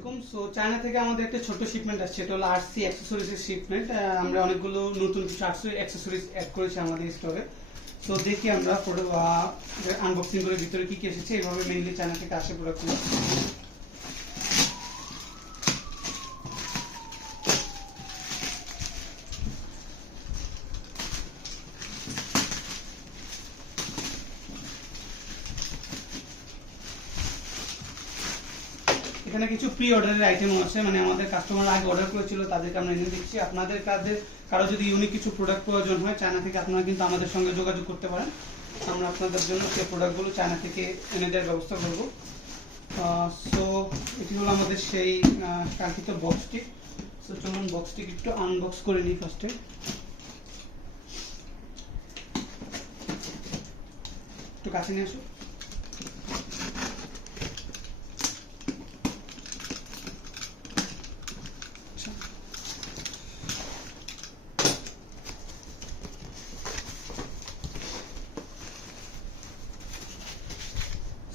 আসসালামাইকুম। So China থেকে আমাদের একটা ছোট শিপমেন্ট আসছে, এটা হলো আরসি অ্যাক্সেসরিজের শিপমেন্ট। আমরা অনেকগুলো নতুন কিছু অ্যাক্সেসরিজ অ্যাড করেছি আমাদের স্টোরে। সো দেখি আমরা আনবক্সিং করে ভিতরে কি কি এসেছে। এইভাবে মেইনলি চায়না থেকে আসে প্রোডাক্টগুলো। এখানে কিছু প্রি অর্ডারের আইটেমও আছে, মানে আমাদের কাস্টমার আগে অর্ডার করেছিল, তাদেরকে আমরা এনে দিচ্ছি। আপনাদের কারো যদি ইউনিক কিছু প্রোডাক্ট প্রয়োজন হয় চায়না থেকে, আপনারা কিন্তু আমাদের সঙ্গে যোগাযোগ করতে পারেন। আমরা আপনাদের জন্য সেই প্রোডাক্টগুলো চায়না থেকে এনে দেওয়ার ব্যবস্থা করব। সো এটি হলো আমাদের সেই কাঙ্ক্ষিত বক্সটি। সো চলুন বক্সটি একটু আনবক্স করে নিই ফার্স্টে। একটু কাছে নিয়ে আসো।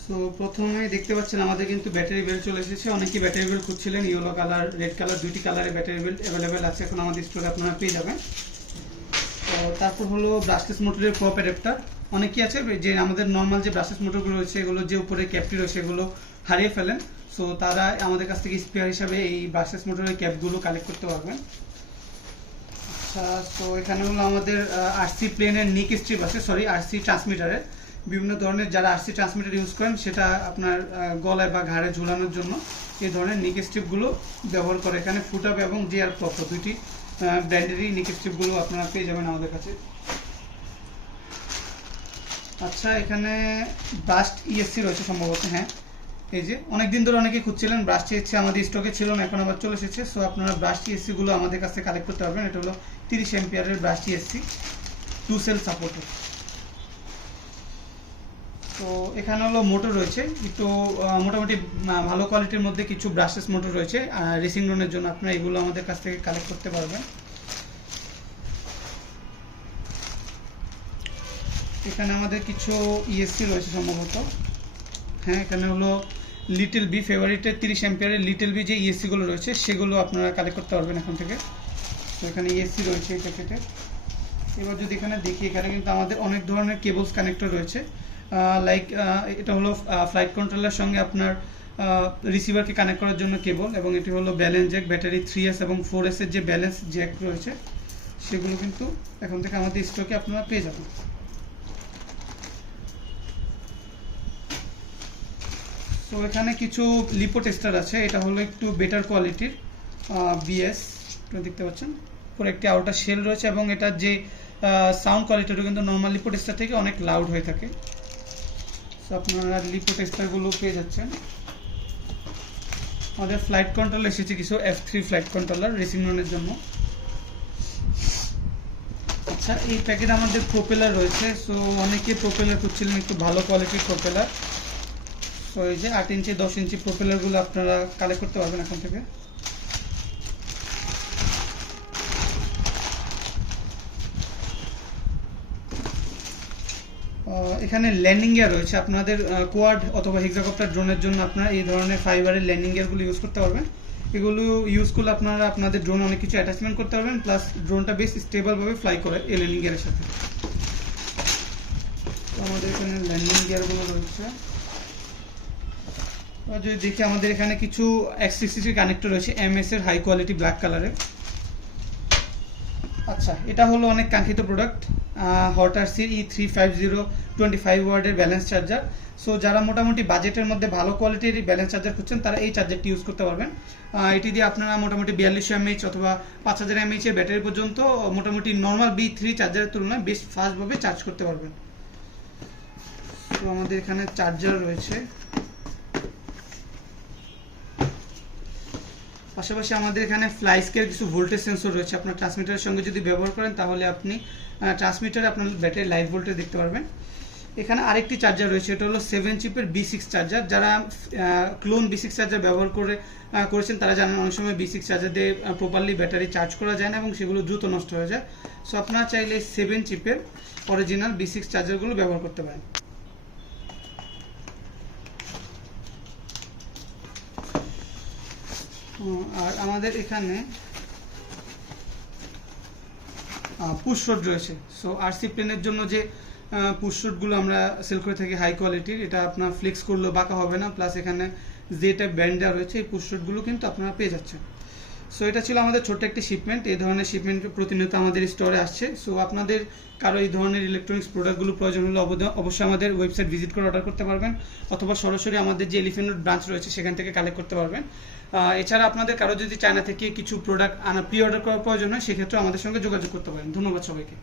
সো প্রথমে দেখতে পাচ্ছেন আমাদের কিন্তু ব্যাটারি বেল্ট চলে এসেছে। অনেকেই ব্যাটারি বেল্ট খুঁজছিলেন, ইয়েলো কালার, রেড কালার, দুইটি কালারে ব্যাটারি বেল্ট অ্যাভেলেবেল আছে এখন আমাদের স্টোরে, আপনারা পেয়ে যাবেন। তো তারপর হলো ব্রাশলেস মোটরের পপ অ্যাডাপ্টার। অনেকেই আছে যে আমাদের নর্মাল যে ব্রাশলেস মোটরগুলো রয়েছে, এগুলো যে উপরে ক্যাপটি রয়েছে এগুলো হারিয়ে ফেলেন। সো তারা আমাদের কাছ থেকে স্পেয়ার হিসাবে এই ব্রাশলেস মোটরের ক্যাপগুলো কালেক্ট করতে পারবেন। আচ্ছা, সো এখানে হলো আমাদের আরসি প্লেনের নিক স্ট্রিপ আছে, আরসি ট্রান্সমিটারের বিভিন্ন ধরনের, যারা আরসি ট্রান্সমিটার ইউজ করেন সেটা আপনার গলায় বা ঘাড়ে ঝুলানোর জন্য এই ধরনের নিক স্ট্রিপগুলো ব্যবহার করে। এখানে ফুটআপ এবং জিআর প্রপ দুইটি ব্র্যান্ডেরই নিক স্ট্রিপগুলো আপনারা পেয়ে যাবেন আমাদের কাছে। আচ্ছা, এখানে ব্রাস্ট ইএসসি রয়েছে সম্ভবত, হ্যাঁ এই যে অনেকদিন ধরে অনেকেই খুঁজছিলেন ব্রাস্ট ইএসসি, আমাদের স্টকে ছিল না, এখন আবার চলে এসেছে। সো আপনারা ব্রাস্ট ইএসসিগুলো আমাদের কাছে কালেক্ট করতে পারবেন। এটা হলো 30 এম্পিয়ারের ব্রাস্ট ইএসসি, 2 সেল সাপোর্টেড। তো এখানে হলো মোটর রয়েছে একটু মোটামুটি ভালো কোয়ালিটির মধ্যে কিছু ব্রাশলেস মোটর রয়েছে রেসিং রনের জন্য, আপনারা এগুলো আমাদের কাছ থেকে কালেক্ট করতে পারবেন। এখানে আমাদের কিছু ইএসসি রয়েছে সম্ভবত, হ্যাঁ এখানে হলো লিটল বি ফেভারিটের 30 এম্পিয়ারের লিটল বি যে ইএসসিগুলো রয়েছে সেগুলো আপনারা কালেক্ট করতে পারবেন এখন থেকে। তো এখানে ইএসসি রয়েছে এই প্যাকেটে। এবার যদি এখানে দেখি, এখানে কিন্তু আমাদের অনেক ধরনের কেবলস কানেক্টর রয়েছে। লাইক এটা হলো ফ্লাইট কন্ট্রোলার সঙ্গে আপনার রিসিভারকে কানেক্ট করার জন্য কেবল, এবং এটি হলো ব্যালেন্স জ্যাক, ব্যাটারি 3S এবং 4S এর যে ব্যালেন্স জ্যাক রয়েছে সেগুলো কিন্তু এখন থেকে আমাদের স্টকে আপনারা পেয়ে যাবেন। তো এখানে কিছু লিপো টেস্টার আছে, এটা হলো একটু বেটার কোয়ালিটির বিএস, দেখতে পাচ্ছেন পুরো একটি আউটার শেল রয়েছে, এবং এটার যে সাউন্ড কোয়ালিটিটা কিন্তু নর্মাল লিপো টেস্টার থেকে অনেক লাউড হয়ে থাকে। সো আপনারা লিপো টেস্টারগুলো পেয়ে যাচ্ছেন। আমাদের ফ্লাইট কন্ট্রোলার এসেছে কিছু F3 ফ্লাইট কন্ট্রোলার রেসিং রনের জন্য। আচ্ছা, এই প্যাকেটে আমাদের প্রোপেলার রয়েছে। সো অনেকে প্রোপেলার খুঁজছিলেন একটু ভালো কোয়ালিটির প্রোপেলার। সো এই যে 8 ইঞ্চি 10 ইঞ্চি প্রোপেলারগুলো আপনারা কালেক্ট করতে পারবেন এখন থেকে। এখানে ল্যান্ডিং গিয়ার রয়েছে আপনাদের কোয়াড অথবা হেক্সাকপ্টার ড্রোনের জন্য, আপনারা এই ধরনের ফাইবারের ল্যান্ডিং গিয়ারগুলো ইউজ করতে পারবেন। এগুলো ইউজ করলে আপনারা আপনাদের ড্রোন অনেক কিছু অ্যাটাচমেন্ট করতে পারবেন, প্লাস ড্রোনটা বেশ স্টেবলভাবে ফ্লাই করে এই ল্যান্ডিং গিয়ারের সাথে। তো আমাদের এখানে ল্যান্ডিং গিয়ারগুলো রয়েছে। যদি দেখি, আমাদের এখানে কিছু X66 কানেক্টর রয়েছে MS এর হাই কোয়ালিটি ব্ল্যাক কালারের। আচ্ছা, এটা হলো অনেক কাঙ্ক্ষিত প্রোডাক্ট, হটারসির E350 25 ওয়াটের ব্যালেন্স চার্জার। সো যারা মোটামুটি বাজেটের মধ্যে ভালো কোয়ালিটির ব্যালেন্স চার্জার খুঁজছেন তারা এই চার্জারটি ইউজ করতে পারবেন। এটি দিয়ে আপনারা মোটামুটি 4200 mAh অথবা 5000 mAh এর ব্যাটারি পর্যন্ত মোটামুটি নর্মাল B3 চার্জারের তুলনায় বেশ ফাস্টভাবে চার্জ করতে পারবেন। তো আমাদের এখানে চার্জার রয়েছে, পাশাপাশি আমাদের এখানে ফ্লাই স্কেল কিছু ভোল্টেজ সেন্সর রয়েছে। আপনার ট্রান্সমিটারের সঙ্গে যদি ব্যবহার করেন তাহলে আপনি ট্রান্সমিটারে আপনার ব্যাটারি লাইভ ভোল্টেজ দেখতে পারবেন। এখানে আরেকটি চার্জার রয়েছে, এটা হলো 7 চিপের B6 চার্জার। যারা ক্লোন B6 চার্জার ব্যবহার করেছেন তারা জানেন অনেক সময় B6 চার্জার দিয়ে প্রপারলি ব্যাটারি চার্জ করা যায় না এবং সেগুলো দ্রুত নষ্ট হয়ে যায়। সো আপনারা চাইলে 7 চিপের অরিজিনাল B6 চার্জারগুলো ব্যবহার করতে পারেন। আর আমাদের এখানে পুশ রড রয়েছে। সো আরসি প্লেনের জন্য যে পুশ রডগুলো আমরা সেল করে থাকি হাই কোয়ালিটির, এটা আপনার ফ্লেক্স করলেও বাঁকা হবে না, প্লাস এখানে যে টাইপ ব্যান্ড দেওয়া রয়েছে এই পুশ রডগুলো কিন্তু আপনারা পেয়ে যাচ্ছেন। সো এটা ছিল আমাদের ছোট্ট একটি শিপমেন্ট। এই ধরনের শিপমেন্ট প্রতিনিয়ত আমাদের স্টোরে আসছে। সো আপনাদের কারো এই ধরনের ইলেকট্রনিক্স প্রোডাক্টগুলো প্রয়োজন হলে অবশ্যই আমাদের ওয়েবসাইট ভিজিট করে অর্ডার করতে পারবেন, অথবা সরাসরি আমাদের যে এলিফ্যান্ট রোড ব্রাঞ্চ রয়েছে সেখান থেকে কালেক্ট করতে পারবেন। এছাড়া আপনাদের কারো যদি চায়না থেকে কিছু প্রোডাক্ট প্রি অর্ডার করার প্রয়োজন হয় সেক্ষেত্রে আমাদের সঙ্গে যোগাযোগ করতে পারেন। ধন্যবাদ সবাইকে।